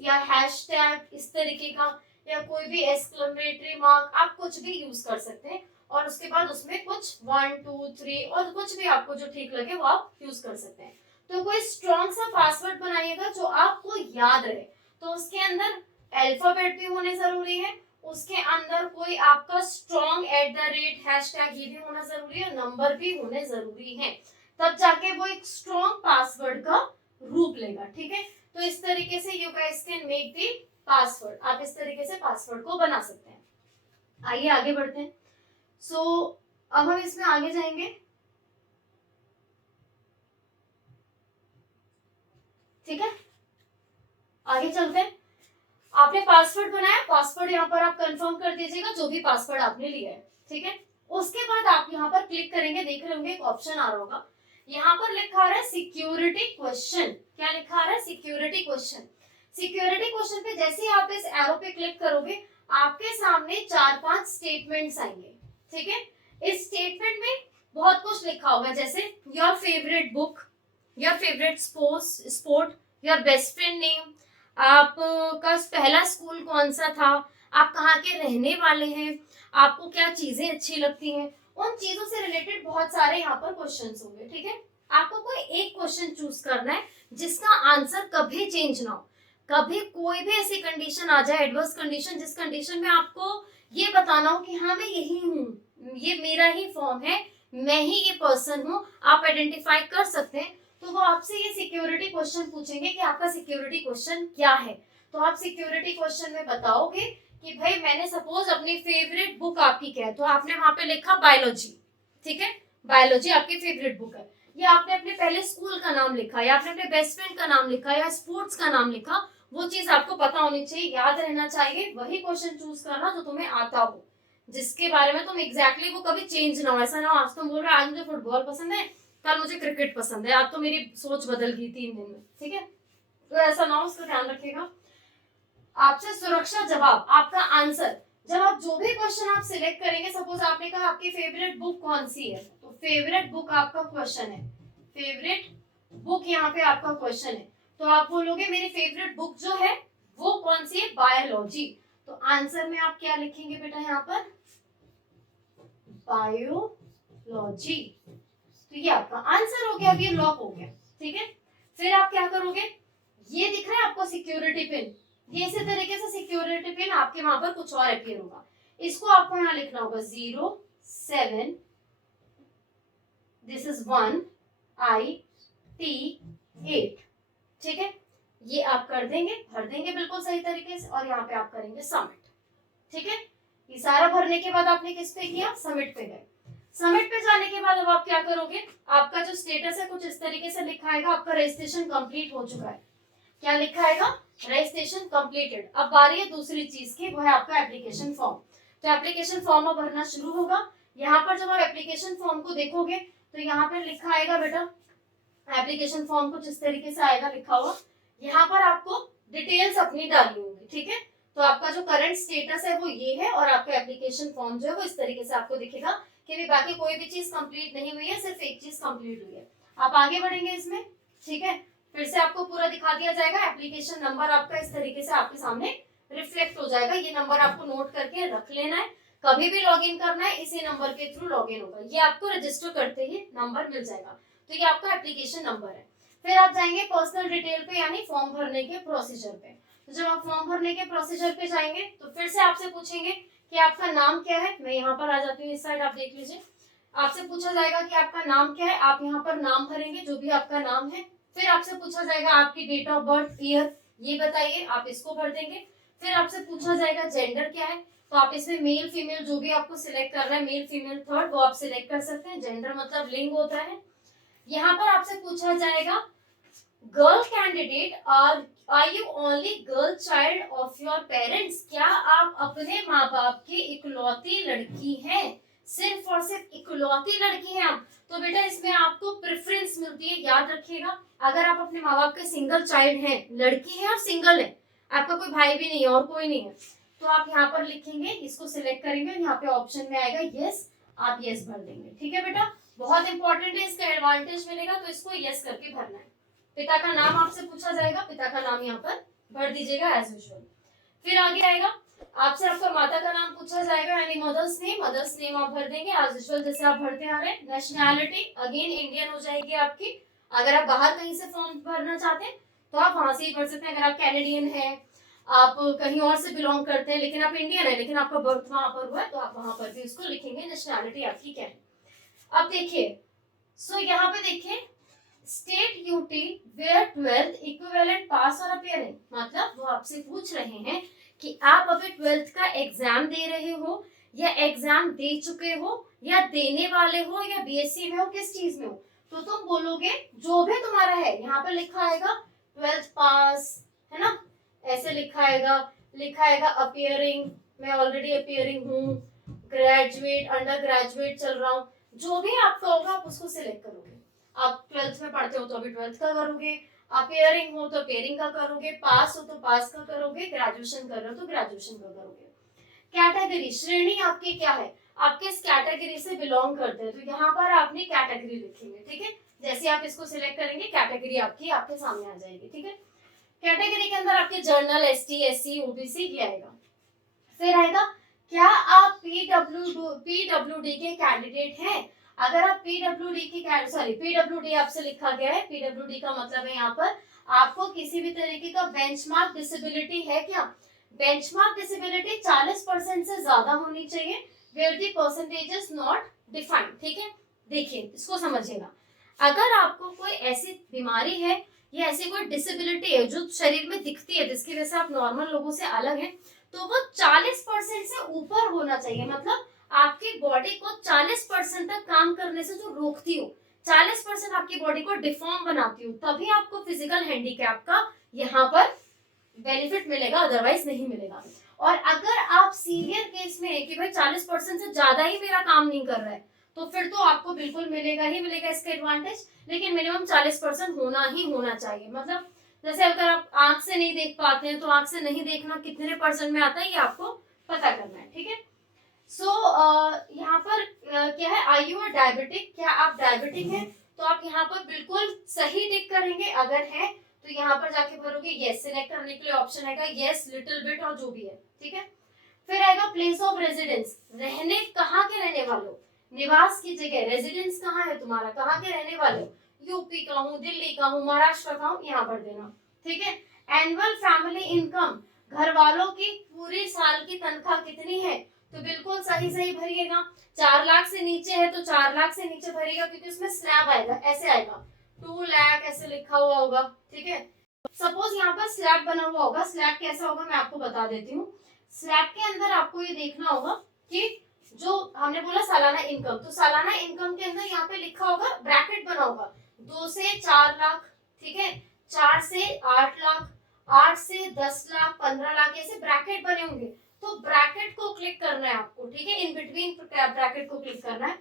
या हैशटैग इस तरीके का, या कोई भी एक्सक्लेमेटरी मार्क, आप कुछ भी यूज कर सकते हैं। और उसके बाद उसमें कुछ 1 2 3 और कुछ भी आपको जो ठीक लगे वो आप यूज कर सकते हैं। तो कोई स्ट्रॉन्ग सा पासवर्ड बनाइएगा जो आपको याद रहे। तो उसके अंदर अल्फाबेट भी होने जरूरी है, उसके अंदर कोई आपका स्ट्रॉन्ग @ हैशटैग ये भी होना जरूरी है, नंबर भी होने जरूरी है, तब जाके वो एक स्ट्रॉन्ग पासवर्ड का रूप लेगा, ठीक है। तो इस तरीके से you guys can make the password, आप इस तरीके से पासवर्ड को बना सकते हैं। आइए आगे बढ़ते हैं। अब हम इसमें आगे जाएंगे, ठीक है। आगे चलते हैं। आपने पासवर्ड बनाया, पासवर्ड यहाँ पर आप कंफर्म कर दीजिएगा जो भी पासवर्ड आपने लिया है, ठीक है। उसके बाद आप यहाँ पर क्लिक करेंगे, देख रहे होंगे एक ऑप्शन आ रहा होगा, यहाँ पर लिखा आ रहा है सिक्योरिटी क्वेश्चन। क्या लिखा आ रहा है? Security question. सिक्योरिटी क्वेश्चन पे जैसे ही आप इस एरो पे क्लिक करोगे आपके सामने 4-5 स्टेटमेंट्स आएंगे, ठीक है। इस स्टेटमेंट में बहुत कुछ लिखा होगा, जैसे your favourite book, your favourite sport, your best friend name, आपका पहला स्कूल कौन सा था, आप कहाँ के रहने वाले हैं, आपको क्या चीजें अच्छी लगती हैं, उन चीजों से रिलेटेड बहुत सारे यहाँ पर क्वेश्चंस होंगे, ठीक है। आपको कोई एक क्वेश्चन चूज करना है जिसका आंसर कभी चेंज ना हो। कभी कोई भी ऐसी कंडीशन आ जाए, एडवर्स कंडीशन, जिस कंडीशन में आपको ये बताना हो कि हाँ मैं यही हूँ, ये मेरा ही फॉर्म है, मैं ही ये पर्सन हूँ, आप आइडेंटिफाई कर सकते हैं, तो वो आपसे ये सिक्योरिटी क्वेश्चन पूछेंगे कि आपका सिक्योरिटी क्वेश्चन क्या है। तो आप सिक्योरिटी क्वेश्चन में बताओगे कि भाई मैंने सपोज अपनी फेवरेट बुक आपकी क्या है, तो आपने वहां पे लिखा बायोलॉजी, ठीक है, बायोलॉजी आपकी फेवरेट बुक है, या आपने अपने पहले स्कूल का नाम लिखा, या आपने अपने बेस्ट फ्रेंड का नाम लिखा, या स्पोर्ट्स का नाम लिखा, वो चीज आपको पता होनी चाहिए, याद रहना चाहिए। वही क्वेश्चन चूज करना जो तुम्हें आता हो, जिसके बारे में तुम एग्जैक्टली वो कभी चेंज ना हो। ऐसा ना हो आज तुम बोल रहे हो आज मुझे फुटबॉल पसंद है, कल मुझे क्रिकेट पसंद है, अब तो मेरी सोच बदल गई 3 दिन में, ठीक है। तो ऐसा ना हो, उसका ध्यान रखिएगा। आपसे सुरक्षा जवाब, आपका आंसर, जब आप जो भी क्वेश्चन आप सिलेक्ट करेंगे, सपोज आपने कहा आपकी फेवरेट बुक कौन सी है, तो फेवरेट बुक आपका क्वेश्चन है, फेवरेट बुक यहाँ पे आपका क्वेश्चन है, तो आप बोलोगे मेरी फेवरेट बुक जो है वो कौन सी है, बायोलॉजी। तो आंसर में आप क्या लिखेंगे बेटा, यहाँ पर बायोलॉजी। तो ये आपका आंसर हो गया, अब ये लॉक हो गया, ठीक है। फिर आप क्या करोगे, ये दिख रहा है आपको सिक्योरिटी पिन, ये इसी तरीके से सिक्योरिटी पिन आपके वहां पर कुछ और अपीयर होगा, इसको आपको यहाँ लिखना होगा 07, दिस इज 1IT8, ठीक है। ये आप कर देंगे, भर देंगे बिल्कुल सही तरीके से, और यहाँ पे आप करेंगे सबमिट, ठीक है। ये सारा भरने के बाद आपने किस पे किया, सबमिट पे गए। सबमिट पे जाने के बाद अब आप क्या करोगे, आपका जो स्टेटस है कुछ इस तरीके से लिखा आएगा, आपका रजिस्ट्रेशन कंप्लीट हो चुका है। क्या लिखा आएगा, रजिस्ट्रेशन कंप्लीटेड। अब बारी है दूसरी चीज की, वो है आपका एप्लीकेशन फॉर्म। तो एप्लीकेशन फॉर्म अब भरना शुरू होगा। यहाँ पर जब आप एप्लीकेशन फॉर्म को देखोगे तो यहाँ पर लिखा आएगा बेटा, एप्लीकेशन फॉर्म कुछ इस तरीके से आएगा लिखा हुआ, यहाँ पर आपको डिटेल्स अपनी डालनी होगी, ठीक है। तो आपका जो करंट स्टेटस है वो ये है, और आपका एप्लीकेशन फॉर्म जो है वो इस तरीके से आपको दिखेगा कि भी बाकी कोई भी चीज कंप्लीट नहीं हुई है, सिर्फ एक चीज कंप्लीट हुई है। आप आगे बढ़ेंगे इसमें, ठीक है। फिर से आपको पूरा दिखा दिया जाएगा, एप्लीकेशन नंबर आपका इस तरीके से आपके सामने रिफ्लेक्ट हो जाएगा। ये नंबर आपको नोट करके रख लेना है, कभी भी लॉगिन करना है इसी नंबर के थ्रू लॉगिन होगा, ये आपको रजिस्टर करते ही नंबर मिल जाएगा। तो ये आपका एप्लीकेशन नंबर है। फिर आप जाएंगे पर्सनल डिटेल पे, यानी फॉर्म भरने के प्रोसीजर पे। तो जब आप फॉर्म भरने के प्रोसीजर पे जाएंगे तो फिर से आपसे पूछेंगे कि आपका नाम क्या है। मैं यहाँ पर आ जाती हूँ इस साइड, आप देख लीजिए। आपसे पूछा जाएगा कि आपका नाम क्या है, आप यहाँ पर नाम भरेंगे जो भी आपका नाम है। फिर आपसे पूछा जाएगा आपकी डेट ऑफ बर्थ, ईयर, ये बताइए, आप इसको भर देंगे। फिर आपसे पूछा जाएगा जेंडर क्या है, तो आप इसमें मेल फीमेल जो भी आपको सिलेक्ट करना है, मेल फीमेल थर्ड, वो आप सिलेक्ट कर सकते हैं। जेंडर मतलब लिंग होता है। यहाँ पर आपसे पूछा जाएगा girl candidate, are you only girl child of your parents, क्या आप अपने माँ बाप की इकलौती लड़की हैं। सिर्फ और सिर्फ इकलौती लड़की हैं आप, तो बेटा इसमें आपको प्रेफरेंस मिलती है, याद रखिएगा। अगर आप अपने माँ बाप के सिंगल चाइल्ड हैं, लड़की है और सिंगल है, आपका कोई भाई भी नहीं है और कोई नहीं है, तो आप यहाँ पर लिखेंगे, इसको सिलेक्ट करेंगे, यहाँ पे ऑप्शन में आएगा यस, आप यस भर देंगे। ठीक है बेटा, बहुत इंपॉर्टेंट है, इसका एडवांटेज मिलेगा, तो इसको यस करके भरना है। पिता का नाम आपसे पूछा जाएगा, पिता का नाम यहाँ पर भर दीजिएगा एज यूजुअल। फिर आगे आएगा आपसे आपका माता का नाम पूछा जाएगा, यानी मदर्स नेम आप भर देंगे एज यूजुअल जैसे आप भरते आ रहे हैं। नेशनैलिटी अगेन इंडियन हो जाएगी आपकी। अगर आप बाहर कहीं से फॉर्म भरना चाहते हैं तो आप वहां से ही भर सकते हैं। अगर आप कैनेडियन है, आप कहीं और से बिलोंग करते हैं लेकिन आप इंडियन है, लेकिन आपका बर्थ वहां पर हुआ है, तो आप वहां पर भी उसको लिखेंगे नेशनैलिटी आपकी क्या है। अब देखिए, सो यहाँ पे देखिए state UT where 12th equivalent pass और अपीयरिंग, मतलब वो आपसे पूछ रहे हैं कि आप अभी 12th का एग्जाम दे रहे हो या एग्जाम दे चुके हो या देने वाले हो या बीएससी में हो, किस चीज में हो, तो तुम बोलोगे जो भी तुम्हारा है। यहाँ पे लिखा आएगा 12th पास, है ना, ऐसे लिखा आएगा अपीयरिंग, मैं ऑलरेडी अपीयरिंग हूँ, ग्रेजुएट, अंडर ग्रेजुएट चल रहा हूँ, जो भी आपका होगा आप उसको सिलेक्ट करोगे। आप 12th में पढ़ते हो तो अभी 12th का करोगे, अपीयरिंग हो तो अपीयरिंग का करोगे, पास हो तो पास का करोगे, ग्रेजुएशन कर रहे हो तो ग्रेजुएशन का करोगे। कैटेगरी, श्रेणी आपकी क्या है, आप किस कैटेगरी से बिलोंग करते हैं, तो यहाँ पर आपने कैटेगरी लिखेंगे। ठीक है, जैसे आप इसको सिलेक्ट करेंगे कैटेगरी आपकी आपके सामने आ जाएगी। ठीक है, कैटेगरी के अंदर आपके जर्नल, एसटी, एससी, ओबीसी ये आएगा। फिर आएगा क्या आप पीडब्ल्यूडी के कैंडिडेट हैं। अगर आप पीडब्ल्यूडी आपसे लिखा गया है, पीडब्ल्यूडी का मतलब है यहाँ पर आपको किसी भी तरीके का बेंचमार्क डिसेबिलिटी है क्या। बेंचमार्क डिसेबिलिटी 40% से ज्यादा होनी चाहिए, where the percentage is not defined. ठीक है, देखिए इसको समझिएगा, अगर आपको कोई ऐसी बीमारी है या ऐसी कोई डिसेबिलिटी है जो शरीर में दिखती है जिसकी वजह से आप नॉर्मल लोगों से अलग हैं, तो वो 40% से ऊपर होना चाहिए, मतलब आपकी बॉडी को 40% तक काम करने से जो रोकती हो, 40% आपकी बॉडी को डिफॉर्म बनाती हो, तभी आपको फिजिकल हैंडीकैप का यहाँ पर बेनिफिट मिलेगा, अदरवाइज नहीं मिलेगा। और अगर आप सीवियर केस में है कि भाई 40% से ज्यादा ही मेरा काम नहीं कर रहा है, तो फिर तो आपको बिल्कुल मिलेगा ही मिलेगा इसका एडवांटेज, लेकिन मिनिमम 40% होना ही होना चाहिए। मतलब जैसे अगर आप आंख से नहीं देख पाते हैं तो आंख से नहीं देखना कितने परसेंट में आता है ये आपको पता करना है। ठीक है, सो यहाँ पर क्या है, आर यू डायबिटिक, क्या आप डायबिटिक हैं, तो आप यहाँ पर बिल्कुल सही टिक करेंगे। अगर है तो यहाँ पर जाके भरोगे यस, सिलेक्ट करने के लिए ऑप्शन आएगा यस, लिटिल बिट और जो भी है। ठीक है, फिर आएगा प्लेस ऑफ रेजिडेंस, रहने कहाँ के रहने वाले हो, निवास की जगह, रेजिडेंस कहाँ है तुम्हारा, कहाँ के रहने वाले हो, यूपी का हूँ, दिल्ली का हूँ, महाराष्ट्र का हूँ, यहाँ पर देना। ठीक है, एनुअल फैमिली इनकम, घर वालों की पूरी साल की तनख्वाह कितनी है, तो बिल्कुल सही सही भरिएगा। 4 लाख से नीचे है तो 4 लाख से नीचे भरिएगा, क्योंकि उसमें स्लैब आएगा, ऐसे आएगा 2 लाख ऐसे लिखा हुआ होगा। ठीक है, सपोज यहाँ पर स्लैब बना हुआ होगा, स्लैब कैसा होगा मैं आपको बता देती हूँ। स्लैब के अंदर आपको ये देखना होगा कि जो हमने बोला सालाना इनकम, तो सालाना इनकम के अंदर यहाँ पे लिखा होगा, ब्रैकेट बना होगा 2 से 4 लाख, ठीक है, 4 से 8 लाख, 8 से 10 लाख, 15 लाख, ऐसे ब्रैकेट बने होंगे, तो ब्रैकेट को क्लिक करना है आपको। ठीक है, इन बिटवीन ब्रैकेट को क्लिक करना है।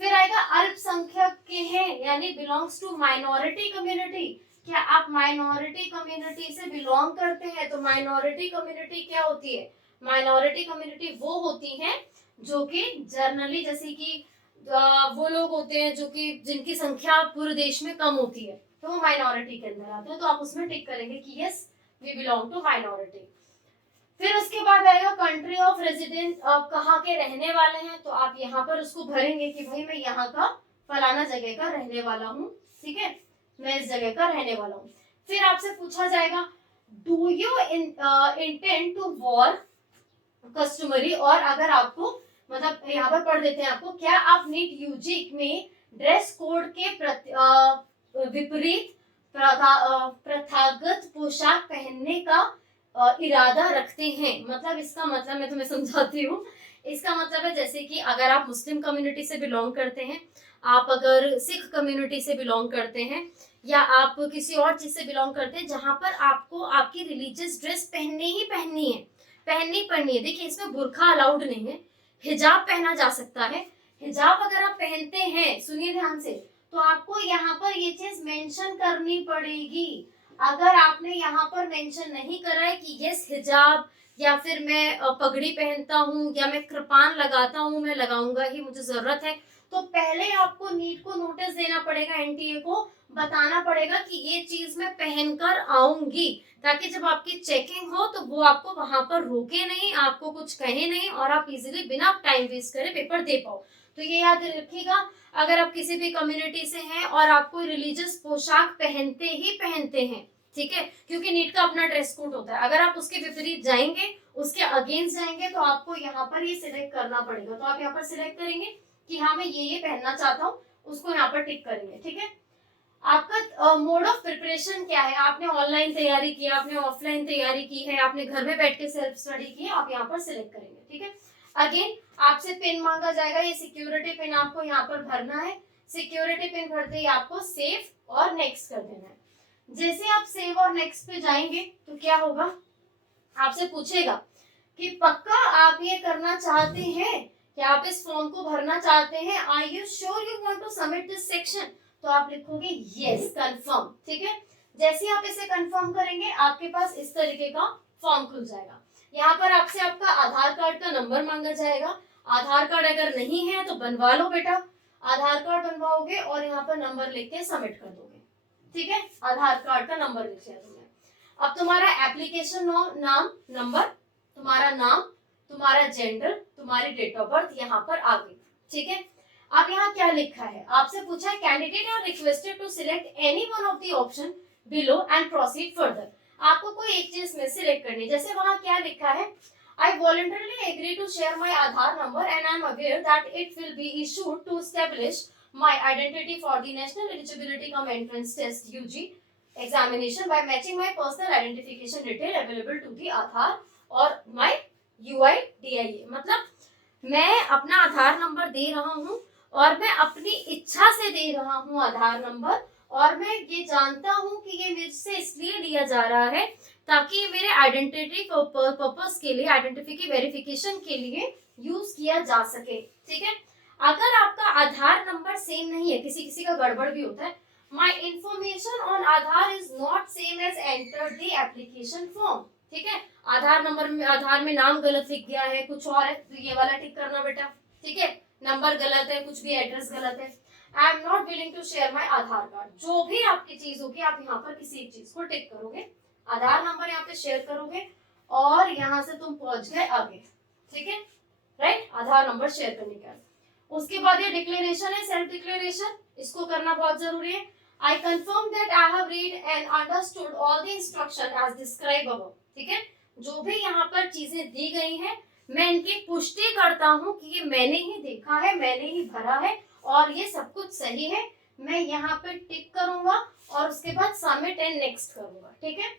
फिर आएगा अल्पसंख्यक के हैं, यानी बिलोंग्स टू माइनॉरिटी कम्युनिटी, क्या आप माइनॉरिटी कम्युनिटी से बिलोंग करते हैं, तो माइनॉरिटी कम्युनिटी क्या होती है, माइनॉरिटी कम्युनिटी वो होती है जो कि जर्नली, जैसे कि वो लोग होते हैं जो कि जिनकी संख्या पूरे देश में कम होती है, तो वो माइनॉरिटी के अंदर आते हैं, तो आप उसमें टिक करेंगे कि yes we belong to minority. फिर उसके बाद आएगा कंट्री ऑफ रेजिडेंट, आप कहाँ के रहने वाले हैं, तो आप यहाँ पर उसको भरेंगे कि भाई मैं यहाँ का फलाना जगह का रहने वाला हूँ। ठीक है, मैं इस जगह का रहने वाला हूँ। फिर आपसे पूछा जाएगा do you intend to war customary, और अगर आपको मतलब यहाँ पर पढ़ देते हैं आपको, क्या आप नीट यूजी में ड्रेस कोड के विपरीत प्रथागत पोशाक पहनने का इरादा रखते हैं। मतलब इसका मतलब मैं तुम्हें समझाती हूँ, इसका मतलब है जैसे कि अगर आप मुस्लिम कम्युनिटी से बिलोंग करते हैं, आप अगर सिख कम्युनिटी से बिलोंग करते हैं, या आप किसी और चीज से बिलोंग करते हैं जहां पर आपको आपकी रिलीजियस ड्रेस पहननी पड़नी है। देखिए इसमें बुर्का अलाउड नहीं है, हिजाब पहना जा सकता है, हिजाब अगर आप पहनते हैं, सुनिए ध्यान से, तो आपको यहाँ पर ये चीज मेंशन करनी पड़ेगी। अगर आपने यहाँ पर मेंशन नहीं करा है कि यस हिजाब, या फिर मैं पगड़ी पहनता हूँ, या मैं कृपान लगाता हूँ, मैं लगाऊंगा ही, मुझे जरूरत है, तो पहले आपको नीट को नोटिस देना पड़ेगा, एनटीए को बताना पड़ेगा कि ये चीज मैं पहनकर आऊंगी, ताकि जब आपकी चेकिंग हो तो वो आपको वहां पर रोके नहीं, आपको कुछ कहे नहीं, और आप इजीली बिना टाइम वेस्ट करे पेपर दे पाओ। तो ये याद रखिएगा, अगर आप किसी भी कम्युनिटी से हैं और आप कोई रिलीजियस पोशाक पहनते ही पहनते हैं, ठीक है, क्योंकि नीट का अपना ड्रेस कोड होता है, अगर आप उसके विपरीत जाएंगे, उसके अगेंस्ट जाएंगे, तो आपको यहाँ पर ये सिलेक्ट करना पड़ेगा। तो आप यहाँ पर सिलेक्ट करेंगे कि हाँ मैं ये पहनना चाहता हूँ, उसको यहाँ पर टिक करेंगे, ठीक है। आपका मोड ऑफ प्रिपरेशन क्या है, आपने ऑनलाइन तैयारी की, आपने ऑफलाइन तैयारी की है, आपने घर में बैठ के सेल्फ स्टडी की है, आप यहाँ पर सिलेक्ट करेंगे, ठीक है। अगेन आपसे पिन मांगा जाएगा, ये सिक्योरिटी पिन आपको यहाँ पर भरना है। सिक्योरिटी पिन भरते ही आपको सेव और नेक्स्ट कर देना है। जैसे आप सेव और नेक्स्ट पे जाएंगे तो क्या होगा, आपसे पूछेगा कि पक्का आप ये करना चाहते हैं, क्या आप इस फॉर्म को भरना चाहते हैं, are you sure you want to submit this section, तो आप लिखोगे यस कंफर्म, ठीक है। जैसे आप इसे कंफर्म करेंगे, आपके पास इस तरीके का फॉर्म खुल जाएगा। यहाँ पर आपसे आपका आधार कार्ड का नंबर मांगा जाएगा। आधार कार्ड अगर नहीं है तो बनवा लो बेटा, आधार कार्ड बनवाओगे और यहाँ पर नंबर लिख के सबमिट कर दोगे, ठीक है। आधार कार्ड का नंबर लिख लिया तुमने। अब तुम्हारा एप्लीकेशन नाम नंबर, तुम्हारा नाम, तुम्हारा जेंडर, तुम्हारी डेट ऑफ बर्थ यहाँ पर आ गई, ठीक है। अब यहाँ क्या लिखा है, आपसे पूछा है candidate are requested to select any one of the option below and proceed further. आपको कोई एक चीज में सिलेक्ट करनी है। जैसे वहां क्या लिखा है, I voluntarily agree to share my Aadhaar number and I am aware that it will be issued to establish my identity for the national eligibility cum entrance test UG examination by matching my personal identification detail available to the Aadhaar और my UIDIA। मतलब मैं अपना आधार number दे रहा हूँ और मैं अपनी इच्छा से दे रहा हूँ आधार नंबर, और मैं ये जानता हूँ कि ये मुझसे इसलिए लिया जा रहा है ताकि मेरे आइडेंटिटी पर्पस के लिए, आइडेंटिटी की वेरिफिकेशन के लिए यूज किया जा सके, ठीक है। अगर आपका आधार नंबर सेम नहीं है, किसी किसी का गड़बड़ भी होता है, My information on Aadhaar is not same as entered the application form, ठीक है। आधार नंबर में, आधार में नाम गलत लिख गया है, कुछ और है, तो ये वाला टिक करना बेटा, ठीक है। नंबर गलत है, कुछ भी एड्रेस गलत है। I am not willing to share my Aadhaar card, जो भी आपकी चीज होगी आप यहाँ पर किसी एक चीज को टिक करोगे, आधार नंबर यहाँ पे शेयर करोगे और यहाँ से तुम पहुंच गए आगे, ठीक है, राइट। आधार नंबर शेयर करने के बाद उसके बाद ये डिक्लेरेशन है, सेल्फ डिक्लेरेशन, इसको करना बहुत जरूरी है। I confirm that I have read and understood all the instruction as described above, ठीक है। जो भी यहाँ पर चीजें दी गई हैं, मैं इनकी पुष्टि करता हूँ कि ये मैंने ही देखा है, मैंने ही भरा है और ये सब कुछ सही है। मैं यहाँ पे टिक करूंगा और उसके बाद सबमिट एंड नेक्स्ट करूंगा, ठीक है।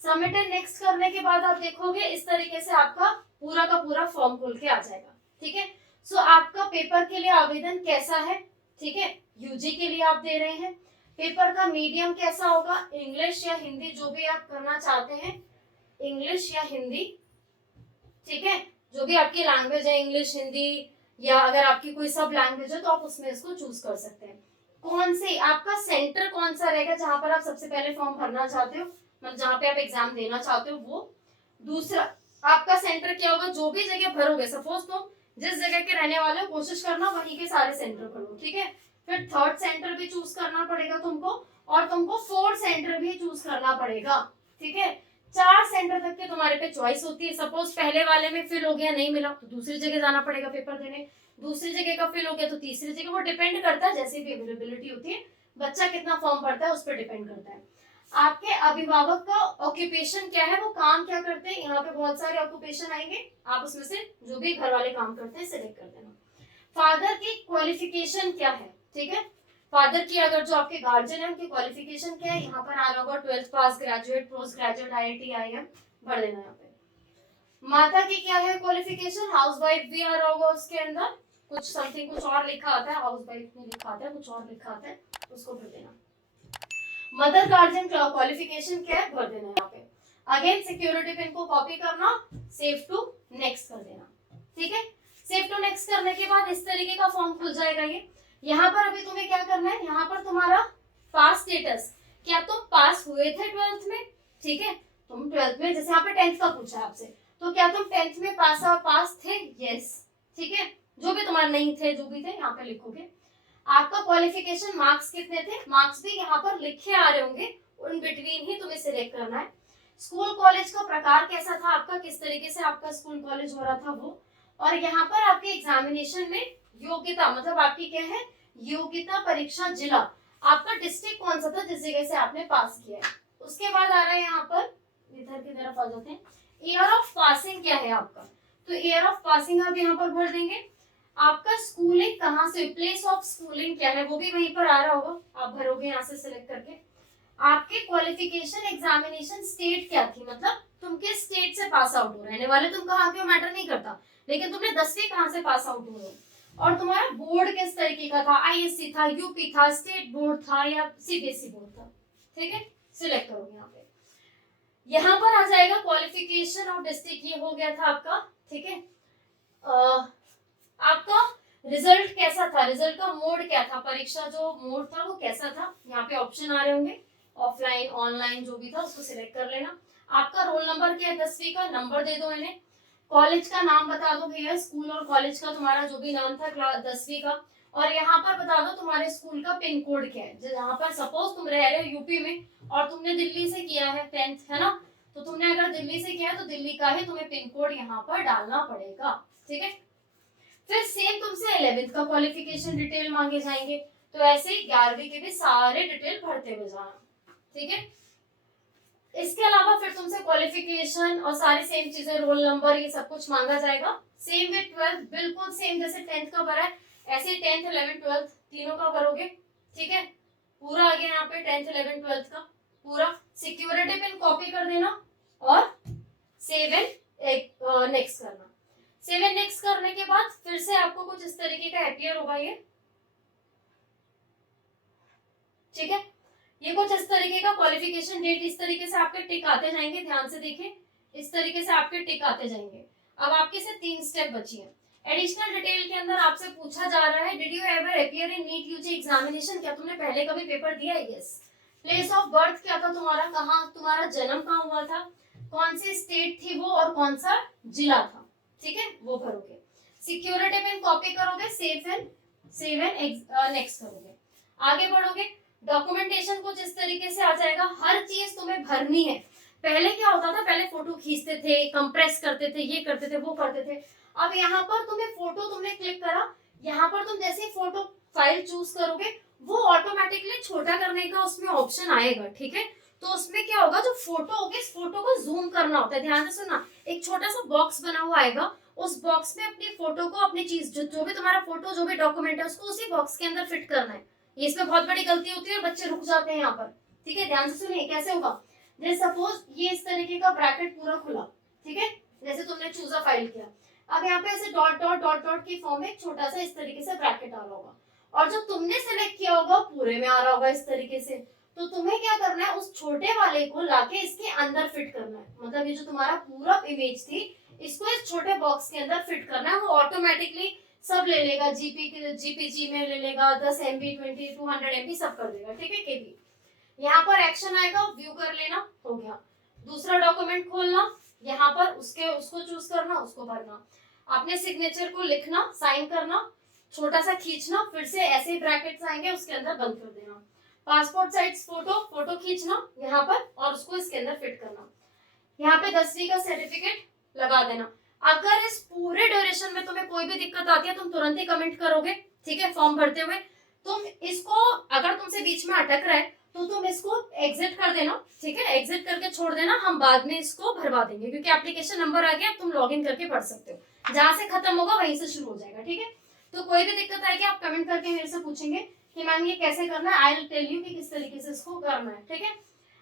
सबमिट एंड नेक्स्ट करने के बाद आप देखोगे इस तरीके से आपका पूरा का पूरा फॉर्म खुल के आ जाएगा, ठीक है। सो आपका पेपर के लिए आवेदन कैसा है, ठीक है, यूजी के लिए आप दे रहे हैं। पेपर का मीडियम कैसा होगा, इंग्लिश या हिंदी, जो भी आप करना चाहते हैं, इंग्लिश या हिंदी, ठीक है। जो भी आपकी लैंग्वेज है, इंग्लिश, हिंदी, या अगर आपकी कोई सब लैंग्वेज है तो आप उसमें इसको चूज कर सकते हैं। कौन से आपका सेंटर कौन सा रहेगा जहां पर आप सबसे पहले फॉर्म भरना चाहते हो, मतलब जहां पे आप एग्जाम देना चाहते हो वो। दूसरा आपका सेंटर क्या होगा, जो भी जगह भरोगे, सपोज तुम जिस जगह के रहने वाले हो कोशिश करना वहीं के सारे सेंटर भरो, ठीक है। फिर थर्ड सेंटर भी चूज करना पड़ेगा तुमको, और तुमको फोर्थ सेंटर भी चूज करना पड़ेगा, ठीक है। 4 सेंटर तक के तुम्हारे पे चॉइस होती है। सपोज पहले वाले में फिल हो गया, नहीं मिला तो दूसरी जगह जाना पड़ेगा पेपर देने, दूसरी जगह का फिल हो गया तो तीसरी जगह, वो डिपेंड करता है जैसी भी अवेलेबिलिटी होती है, बच्चा कितना फॉर्म भरता है उस पर डिपेंड करता है। आपके अभिभावक का ऑक्यूपेशन क्या है, वो काम क्या करते हैं, यहाँ पे बहुत सारे ऑक्यूपेशन आएंगे, आप उसमें से जो भी घर वाले काम करते हैं सिलेक्ट कर देना। फादर की क्वालिफिकेशन क्या है, ठीक है। फादर की अगर जो आपके गार्जियन है उनकी क्वालिफिकेशन क्या है, यहाँ पर आ रहा होगा 12th pass, graduate, post graduate, IIT, IIM, भर देना यहाँ पे। माता की क्या है क्वालिफिकेशन, हाउसवाइफ भी आ रहा होगा उसके अंदर, कुछ समथिंग कुछ और लिखा आता है, हाउसवाइफ नहीं लिखा आता है, कुछ और लिखा आता है, उसको भर देना। मदर गार्जियन क्वालिफिकेशन क्या है, भर देना यहाँ पे। अगेन सिक्योरिटी पिन को कॉपी करना, सेव टू नेक्स्ट कर देना, ठीक है। सेव टू नेक्स्ट करने के बाद इस तरीके का फॉर्म खुल जाएगा ये। यहाँ पर अभी तुम्हें क्या करना है, यहाँ पर तुम्हारा पास स्टेटस, क्या तुम पास हुए थे 12th में, ठीक है, तुम 12th में, जैसे यहाँ पे 10th का पूछा है आपसे, तो क्या तुम 10th में पास थे, यस, ठीक है, जो भी तुम्हारे नहीं थे, जो भी थे यहाँ पे लिखोगे। आपका क्वालिफिकेशन मार्क्स कितने थे, मार्क्स भी यहाँ पर लिखे आ रहे होंगे, उन बिटवीन ही तुम्हें सिलेक्ट करना है। स्कूल कॉलेज का प्रकार कैसा था आपका, किस तरीके से आपका स्कूल कॉलेज हो रहा था वो, और यहाँ पर आपके एग्जामिनेशन में योग्यता, मतलब आपकी क्या है, योग्यता परीक्षा जिला, आपका डिस्ट्रिक्ट कौन सा था जिस जगह से आपने पास किया है। उसके बाद आ रहा है यहाँ पर, इधर की तरफ आ जाते हैं, ईयर ऑफ पासिंग क्या है आपका, तो ईयर ऑफ पासिंग आप यहाँ पर भर देंगे। आपका स्कूलिंग कहाँ से, प्लेस ऑफ स्कूलिंग क्या है वो भी वहीं पर आ रहा होगा, आप भरोगे यहाँ से सिलेक्ट करके। आपके क्वालिफिकेशन एग्जामिनेशन स्टेट क्या थी, मतलब तुम किस स्टेट से पास आउट हो, रहने वाले तुम कहाँ के मैटर नहीं करता, लेकिन तुमने 10वीं कहाँ से पास आउट हो रहे हो, और तुम्हारा बोर्ड किस तरीके का था, आईएससी था, यूपी था, स्टेट बोर्ड था या सीबीएसई बोर्ड था, ठीक है, सिलेक्ट करोगे यहाँ पे। यहाँ पर आ जाएगा क्वालिफिकेशन और डिस्ट्रिक्ट, ये हो गया था आपका, ठीक है। आपका रिजल्ट कैसा था, रिजल्ट का मोड क्या था, परीक्षा जो मोड था वो कैसा था, यहाँ पे ऑप्शन आ रहे होंगे, ऑफलाइन ऑनलाइन जो भी था उसको सिलेक्ट कर लेना। आपका रोल नंबर क्या है, 10वीं का नंबर दे दो इन्हें। कॉलेज का नाम बता दो भैया, स्कूल और कॉलेज का तुम्हारा जो भी नाम था क्लास 10वीं का, और यहाँ पर बता दो तुम्हारे स्कूल का पिन कोड क्या है। जहाँ पर सपोज तुम रह रहे हो यूपी में और तुमने दिल्ली से किया है 10th, है ना, तो तुमने अगर दिल्ली से किया है तो दिल्ली का ही तुम्हें पिन कोड यहाँ पर डालना पड़ेगा, ठीक है। फिर सेम तुमसे 11th का क्वालिफिकेशन डिटेल मांगे जाएंगे, तो ऐसे 11वीं के भी सारे डिटेल भरते हुए जाना, ठीक है। इसके अलावा फिर तुमसे क्वालिफिकेशन और सारी सेम चीजें, रोल नंबर, ये सब कुछ मांगा जाएगा। सेम विद 12th, बिल्कुल सेम जैसे 10th का भरा है ऐसे 10th 11th 12th तीनों का भरोगे, ठीक है। पूरा आ गया यहाँ पे 10th 11th 12th का पूरा। सिक्योरिटी पिन कॉपी कर देना और सेव एंड नेक्स्ट करना। सेव एंड नेक्स्ट करने के बाद फिर से आपको कुछ इस तरीके का अपीयर होगा ये, ठीक है। ये कुछ इस तरीके का क्वालिफिकेशन डेट, इस तरीके से आपके टिक आते जाएंगे, ध्यान से देखिए, इस तरीके से आपके टिक आते जाएंगे। अब आपके से 3 स्टेप बची है। एडिशनल डिटेल के अंदर आपसे पूछा जा रहा है, did you ever appear in NEET UG examination, क्या तुमने पहले कभी पेपर दिया है, यस। प्लेस ऑफ बर्थ क्या था तुम्हारा, कहाँ तुम्हारा जन्म कहाँ हुआ था, कौन सी स्टेट थी वो और कौन सा जिला था, ठीक है, वो भरोगे। सिक्योरिटी पिन कॉपी करोगे, सेव एंड नेक्स्ट करोगे, आगे बढ़ोगे। डॉक्यूमेंटेशन कुछ इस तरीके से आ जाएगा, हर चीज तुम्हें भरनी है। पहले क्या होता था, पहले फोटो खींचते थे, कंप्रेस करते थे, ये करते थे, वो करते थे। अब यहाँ पर तुम्हें फोटो, तुमने क्लिक करा, यहाँ पर तुम जैसे ही फोटो फाइल चूज करोगे वो ऑटोमेटिकली छोटा करने का उसमें ऑप्शन आएगा, ठीक है। तो उसमें क्या होगा, जो फोटो होगी इस फोटो को जूम करना होता है, ध्यान से सुनना। एक छोटा सा बॉक्स बना हुआ आएगा, उस बॉक्स में अपनी फोटो को, अपनी चीज जो भी तुम्हारा फोटो, जो भी डॉक्यूमेंट है उसको उसी बॉक्स के अंदर फिट करना है। ये इसमें बहुत बड़ी गलती होती है और बच्चे रुक जाते हैं यहाँ पर, ठीक है। ध्यान से सुनिए कैसे होगा। जैसे सपोज ये इस तरीके का ब्रैकेट पूरा खुला, ठीक है, जैसे तुमने चूजा फाइल किया, अब यहाँ पे ऐसे डॉट डॉट डॉट डॉट के फॉर्म में एक छोटा सा इस तरीके से ब्रैकेट आ रहा होगा, और जो तुमने सिलेक्ट किया होगा पूरे में आ रहा होगा इस तरीके से। तो तुम्हें क्या करना है, उस छोटे वाले को लाके इसके अंदर फिट करना है, मतलब ये जो तुम्हारा पूरा इमेज थी इसको इस छोटे बॉक्स के अंदर फिट करना है। वो ऑटोमेटिकली सब ले लेगा, जीपीजी में ले लेगा, 10 MB 20 200 MB सब कर देगा, ठीक है। केबी यहाँ पर एक्शन आएगा, व्यू कर लेना, हो गया। दूसरा डॉक्यूमेंट खोलना, यहाँ पर उसको चूज करना, उसको भरना, अपने सिग्नेचर को लिखना, साइन करना, छोटा सा खींचना, फिर से ऐसे ब्रैकेट्स आएंगे उसके अंदर बंद कर देना। पासपोर्ट साइज फोटो खींचना यहाँ पर और उसको इसके अंदर फिट करना। यहाँ पे 10वीं का सर्टिफिकेट लगा देना। अगर इस पूरे ड्यूरेशन में तुम्हें कोई भी दिक्कत आती है तुम तुरंत ही कमेंट करोगे, ठीक है, फॉर्म भरते हुए। तुम इसको, अगर तुमसे बीच में अटक रहा है तो तुम इसको एग्जिट कर देना, ठीक है, एग्जिट करके छोड़ देना, हम बाद में इसको भरवा देंगे, क्योंकि एप्लीकेशन नंबर आ गया, तुम लॉगिन करके पढ़ सकते हो, जहां से खत्म होगा वहीं से शुरू हो जाएगा, ठीक है। तो कोई भी दिक्कत आएगी आप कमेंट करके मेरे से पूछेंगे कि मैम ये कैसे करना है, आई विल टेल यू कि किस तरीके से इसको करना है, ठीक है।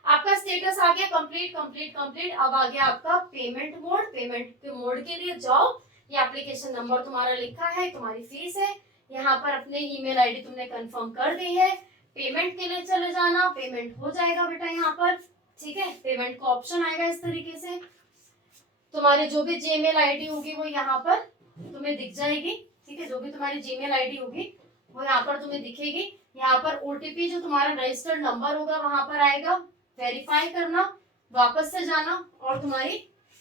आपका स्टेटस आ गया कंप्लीट कंप्लीट कंप्लीट। अब आ गया आपका पेमेंट मोड। पेमेंट के मोड के लिए जाओ, ये एप्लीकेशन नंबर तुम्हारा लिखा है, तुम्हारी फीस है, यहाँ पर अपने ईमेल आईडी तुमने कंफर्म कर दी है, पेमेंट के लिए चले जाना, पेमेंट हो जाएगा बेटा यहाँ पर, ठीक है। पेमेंट का ऑप्शन आएगा इस तरीके से, तुम्हारी जो भी जीमेल आईडी होगी वो यहाँ पर तुम्हें दिख जाएगी, ठीक है। जो भी तुम्हारी जीमेल आईडी होगी वो यहाँ पर तुम्हें दिखेगी। यहाँ पर ओटीपी जो तुम्हारा रजिस्टर्ड नंबर होगा वहां पर आएगा, वेरीफाई करना, वापस से जाना और तुम्हारी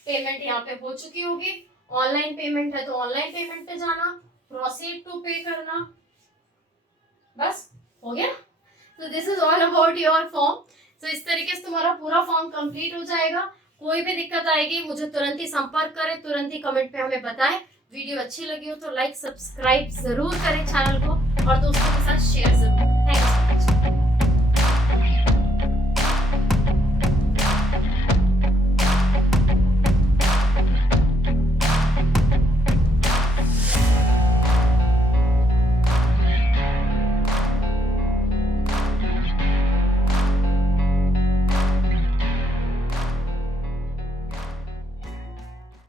पेमेंट यहाँ पे हो चुकी होगी। ऑनलाइन पेमेंट है तो ऑनलाइन पेमेंट पे जाना, प्रोसीड टू पे करना, बस हो गया। तो this is all about your form. तो इस तरीके से तुम्हारा पूरा फॉर्म कंप्लीट हो जाएगा। कोई भी दिक्कत आएगी मुझे तुरंत ही संपर्क करें, तुरंत ही कमेंट पे हमें बताएं। वीडियो अच्छी लगी हो तो लाइक सब्सक्राइब जरूर करें चैनल को और दोस्तों के साथ शेयर जरूर